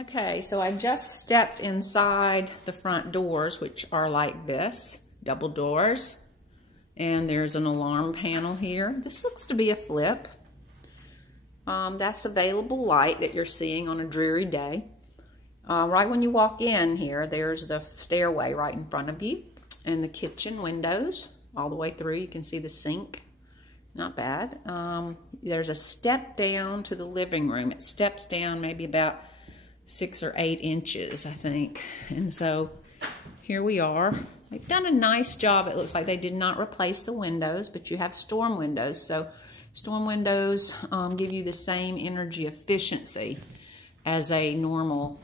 Okay, so I just stepped inside the front doors, which are like this, double doors. And there's an alarm panel here. This looks to be a flip. That's available light that you're seeing on a dreary day. Right when you walk in here, there's the stairway right in front of you. And the kitchen windows all the way through. You can see the sink. Not bad. There's a step down to the living room. It steps down maybe about 6 or 8 inches, I think. And so here we are. They've done a nice job. It looks like they did not replace the windows, but you have storm windows. So storm windows give you the same energy efficiency as a normal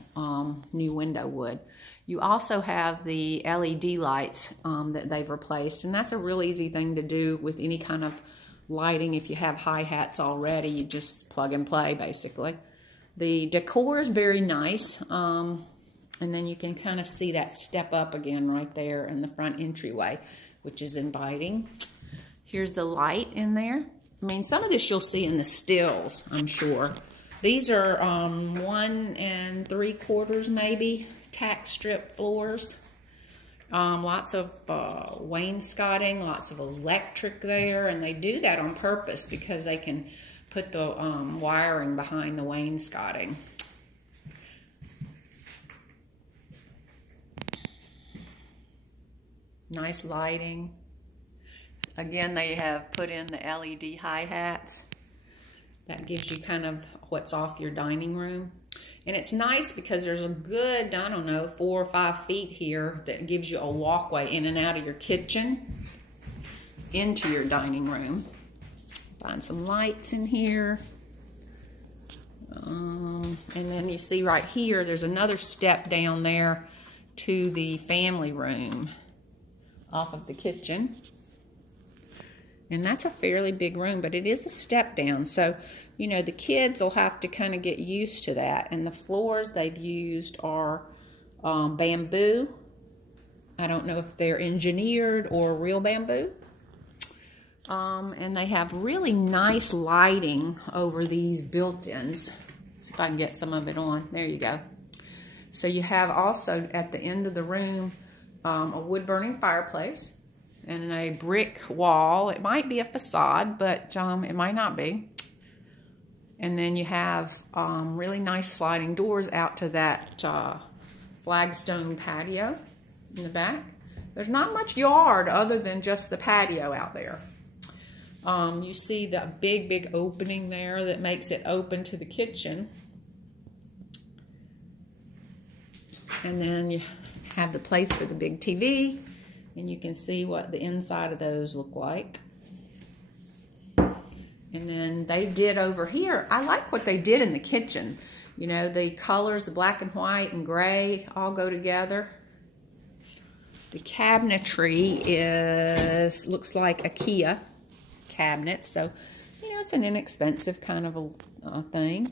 new window would. You also have the LED lights that they've replaced, and that's a real easy thing to do with any kind of lighting. If you have hi-hats already, you just plug and play, basically. The decor is very nice, and then you can kind of see that step up again right there in the front entryway, which is inviting. Here's the light in there. I mean, some of this you'll see in the stills, I'm sure. These are 1 3/4 maybe tack strip floors. Lots of wainscoting, lots of electric there, and they do that on purpose because they can put the wiring behind the wainscoting. Nice lighting. Again, they have put in the LED hi-hats. That gives you kind of what's off your dining room. And it's nice because there's a good, I don't know, 4 or 5 feet here that gives you a walkway in and out of your kitchen into your dining room. Find some lights in here. And then you see right here, there's another step down there to the family room off of the kitchen. And that's a fairly big room, but it is a step down. So, you know, the kids will have to kind of get used to that. And the floors they've used are bamboo. I don't know if they're engineered or real bamboo. And they have really nice lighting over these built-ins. See if I can get some of it on. There you go. So you have also at the end of the room a wood-burning fireplace and a brick wall. It might be a facade, but it might not be. And then you have really nice sliding doors out to that flagstone patio in the back. There's not much yard other than just the patio out there. You see the big opening there that makes it open to the kitchen. And then you have the place for the big TV, and you can see what the inside of those look like. And then they did over here, I like what they did in the kitchen. You know, the colors, the black and white and gray all go together. The cabinetry looks like IKEA cabinets, so you know it's an inexpensive kind of a thing.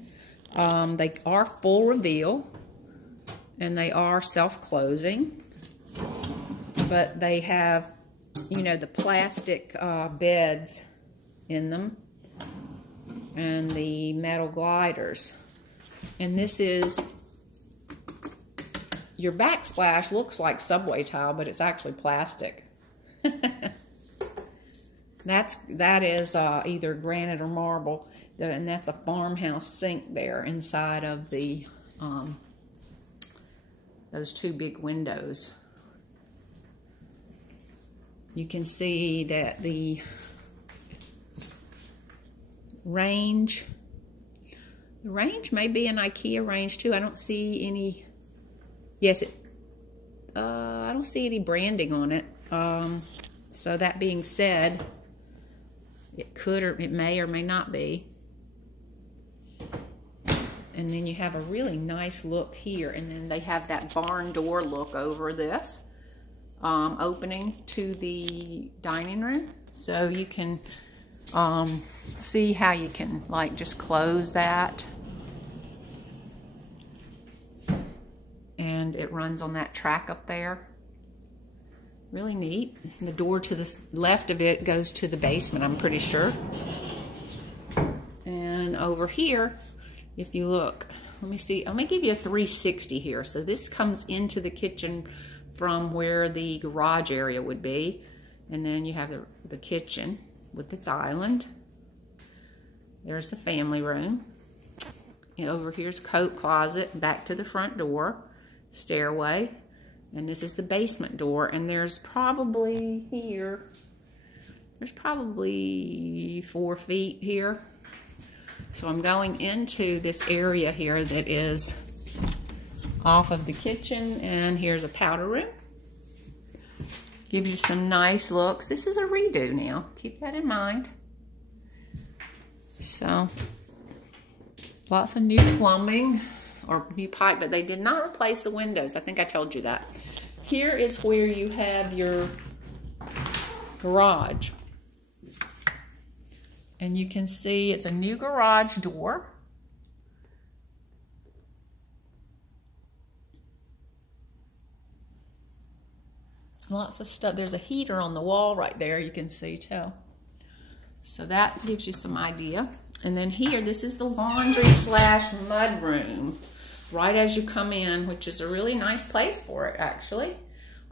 They are full reveal, and they are self-closing, but they have, you know, the plastic beds in them and the metal gliders. And this is, your backsplash looks like subway tile, but it's actually plastic. That is either granite or marble, and that's a farmhouse sink there inside of the those 2 big windows. You can see that the range may be an IKEA range too. I don't see any. Yes, I don't see any branding on it. So that being said, it could or it may or may not be. And then you have a really nice look here, and then they have that barn door look over this, opening to the dining room. So you can see how you can like just close that. And it runs on that track up there. Really neat. And the door to the left of it goes to the basement, I'm pretty sure. And over here, if you look, let me see, I'm gonna give you a 360 here. So this comes into the kitchen from where the garage area would be. And then you have the kitchen with its island. There's the family room. And over here's coat closet, back to the front door, stairway. And this is the basement door. And there's probably here, there's probably 4 feet here. So I'm going into this area here that is off of the kitchen, and here's a powder room. Gives you some nice looks. This is a redo now. Keep that in mind. So, lots of new plumbing or new pipe, but they did not replace the windows. I think I told you that. Here is where you have your garage. And you can see it's a new garage door. Lots of stuff. There's a heater on the wall right there, you can see too. So that gives you some idea. And then here, this is the laundry slash mud room, right as you come in, which is a really nice place for it, actually.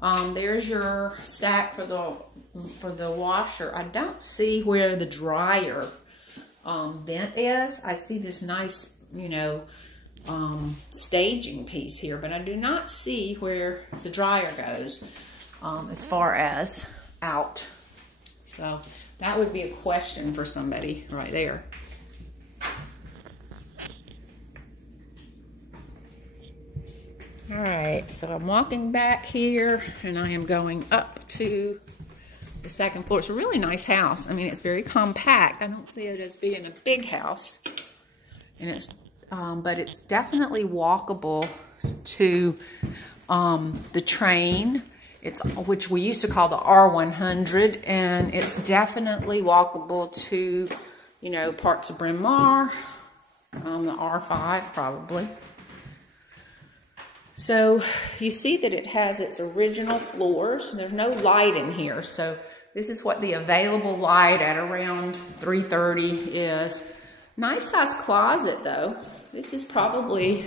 There's your stack for the washer. I don't see where the dryer vent is. I see this nice, you know, staging piece here, but I do not see where the dryer goes. As far as out. So that would be a question for somebody right there. All right, so I'm walking back here and I am going up to the second floor. It's a really nice house. I mean, it's very compact. I don't see it as being a big house. And it's, but it's definitely walkable to the train. It's, which we used to call the R100, and it's definitely walkable to, you know, parts of Bryn Mawr, the R5 probably. So you see that it has its original floors. There's no light in here, so this is what the available light at around 3:30 is. Nice size closet though. This is probably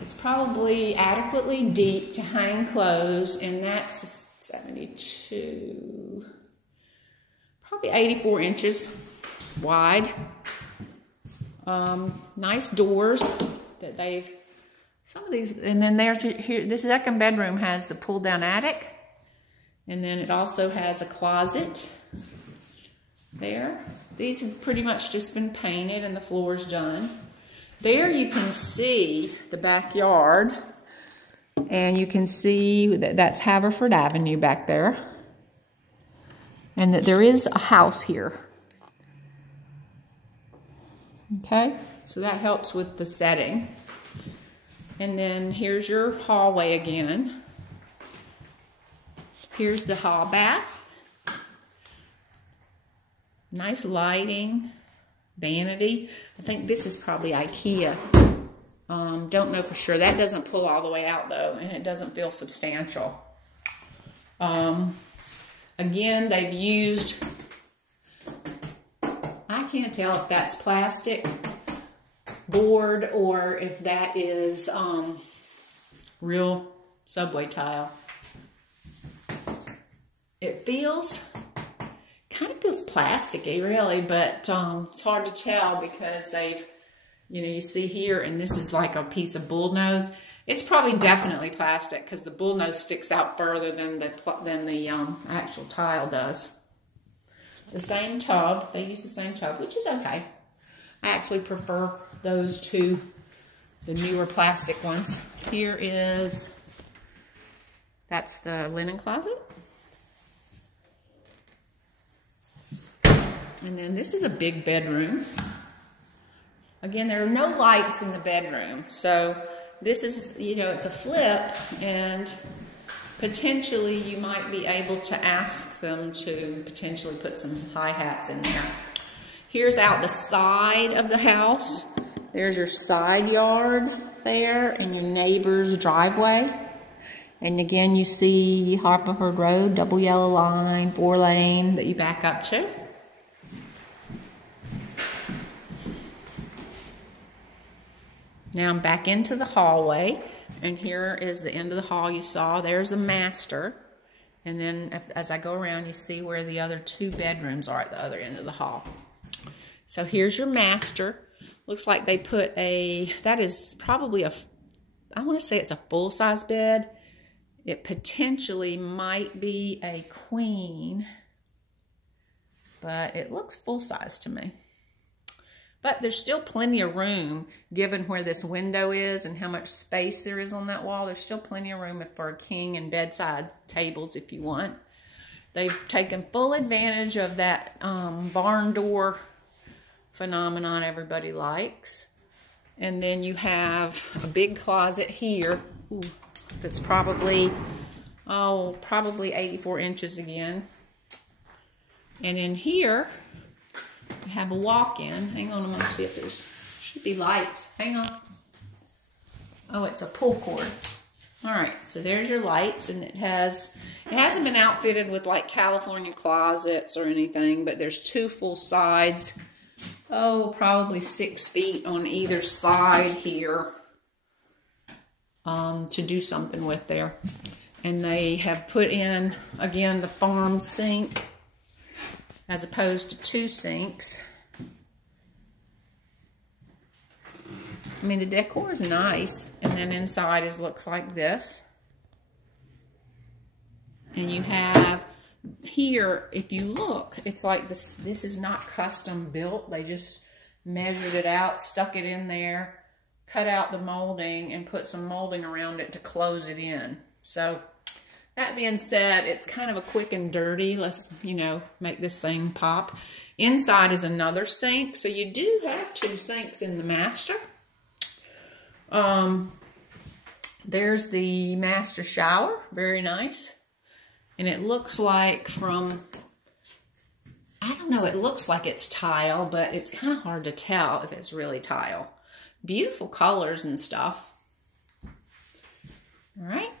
it's probably adequately deep to hang clothes, and that's 72, probably 84 inches wide. Nice doors that they've, some of these, and then there's here, this second bedroom has the pull down attic, and then it also has a closet there. These have pretty much just been painted and the floor's done. There you can see the backyard, and you can see that that's Haverford Avenue back there, and that there is a house here. Okay, so that helps with the setting. And then here's your hallway again. Here's the hall bath. Nice lighting. Vanity. I think this is probably IKEA. Don't know for sure. That doesn't pull all the way out though, and it doesn't feel substantial. Again, they've used, I can't tell if that's plastic board or if that is real subway tile. It feels, kind of feels plasticky really, but it's hard to tell because they've, you know, you see here, and this is like a piece of bullnose. It's probably definitely plastic because the bullnose sticks out further than the actual tile does. The same tub, they use the same tub, which is okay. I actually prefer those to the newer plastic ones. Here is, that's the linen closet. And then this is a big bedroom. Again, there are no lights in the bedroom. So this is, you know, it's a flip, and potentially you might be able to ask them to potentially put some hi-hats in there. Here's out the side of the house. There's your side yard there and your neighbor's driveway. And again, you see Harperford Road, double yellow line, 4-lane that you back up to. Now I'm back into the hallway, and here is the end of the hall you saw. There's the master, and then as I go around, you see where the other 2 bedrooms are at the other end of the hall. So here's your master. Looks like they put that is probably I want to say it's a full-size bed. It potentially might be a queen, but it looks full-size to me. But there's still plenty of room, given where this window is and how much space there is on that wall. There's still plenty of room for a king and bedside tables if you want. They've taken full advantage of that barn door phenomenon everybody likes. And then you have a big closet here. Ooh, that's probably 84 inches again. And in here, we have a walk-in. Hang on, I'm gonna see if there's, should be lights. Hang on. Oh, it's a pull cord. All right, so there's your lights, and it hasn't been outfitted with like California closets or anything, but there's 2 full sides. Oh, probably 6 feet on either side here to do something with there. And they have put in, again, the farm sink as opposed to 2 sinks. I mean, the decor is nice. And then inside looks like this. And you have here, if you look, it's like this is not custom built. They just measured it out, stuck it in there, cut out the molding, and put some molding around it to close it in. So that being said, it's kind of a quick and dirty. Let's, make this thing pop. Inside is another sink. So you do have 2 sinks in the master. There's the master shower. Very nice. And it looks like I don't know, it looks like it's tile, but it's kind of hard to tell if it's really tile. Beautiful colors and stuff. All right.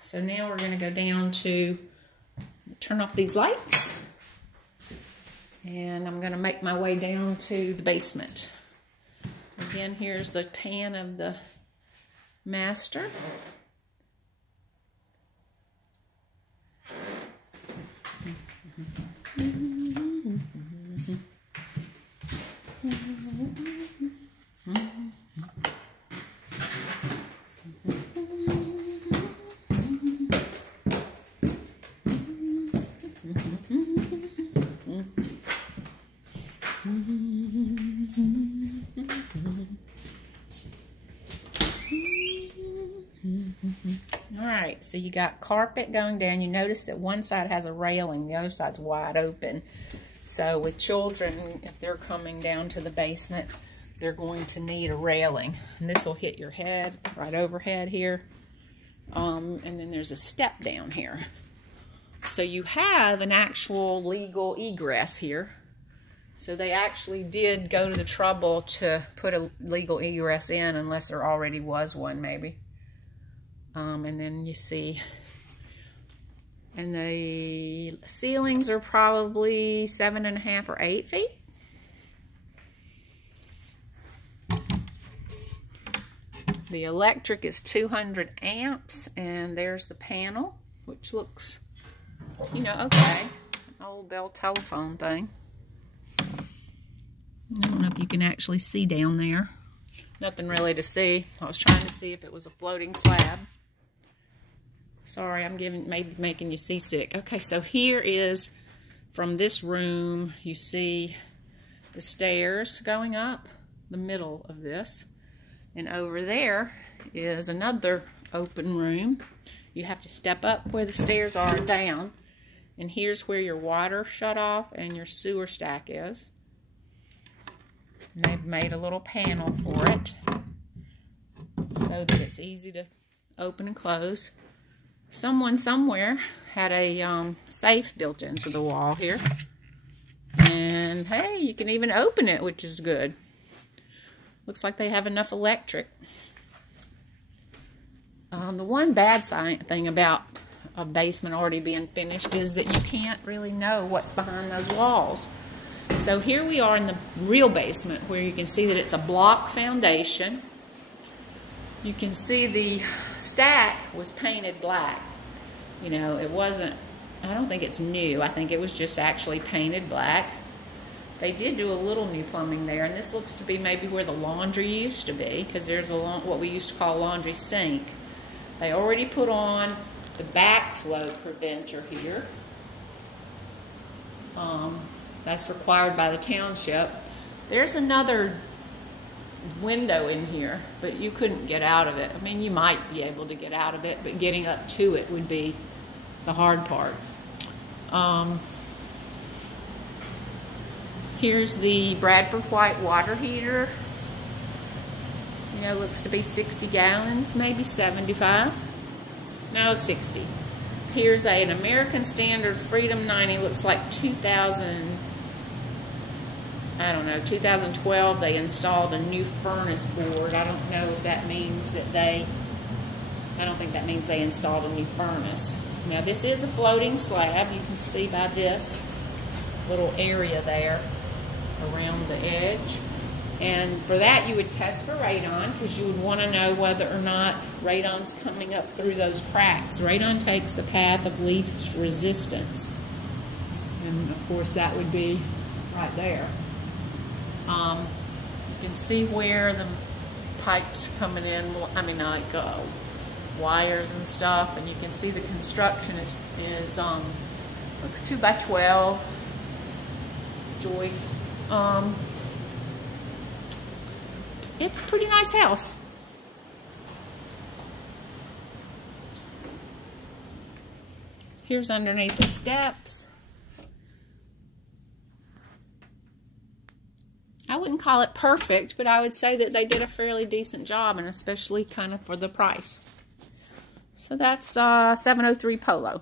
So now we're going to go down to turn off these lights. And I'm going to make my way down to the basement. Again, here's the pan of the master. Alright, so you got carpet going down. You notice that one side has a railing, the other side's wide open. So with children, if they're coming down to the basement, they're going to need a railing. And this will hit your head, right overhead here. And then there's a step down here. So you have an actual legal egress here. So they actually did go to the trouble to put a legal egress in, unless there already was one maybe. And then you see, and the ceilings are probably 7.5 or 8 feet. The electric is 200 amps, and there's the panel, which looks, okay. An old Bell telephone thing. I don't know if you can actually see down there. Nothing really to see. I was trying to see if it was a floating slab. Sorry, I'm maybe making you seasick. Okay, so here is, from this room, you see the stairs going up the middle of this. And over there is another open room. You have to step up where the stairs are and down. And here's where your water shut off and your sewer stack is. And they've made a little panel for it so that it's easy to open and close. Someone somewhere had a safe built into the wall here. And hey, you can even open it, which is good. Looks like they have enough electric. The one bad thing about a basement already being finished is that you can't really know what's behind those walls. So here we are in the real basement, where you can see that it's a block foundation. You can see the stack was painted black. You know, it wasn't, I don't think it's new. I think it was just actually painted black. They did do a little new plumbing there, and this looks to be maybe where the laundry used to be, because there's what we used to call a laundry sink. They already put on the backflow preventer here. That's required by the township. There's another window in here, but you couldn't get out of it. I mean, you might be able to get out of it, but getting up to it would be the hard part. Here's the Bradford White water heater. You know, looks to be 60 gallons, maybe 75. No, 60. Here's an American Standard Freedom 90, looks like 2012, they installed a new furnace board. I don't know if that means that I don't think that means they installed a new furnace. Now this is a floating slab. You can see by this little area there around the edge. And for that you would test for radon, because you would want to know whether or not radon's coming up through those cracks. Radon takes the path of least resistance. And of course that would be right there. You can see where the pipes are coming in, I mean like wires and stuff, and you can see the construction is looks 2 by 12 joist. It's a pretty nice house. Here's underneath the steps. I wouldn't call it perfect, but I would say that they did a fairly decent job, and especially kind of for the price. So that's 703 Polo.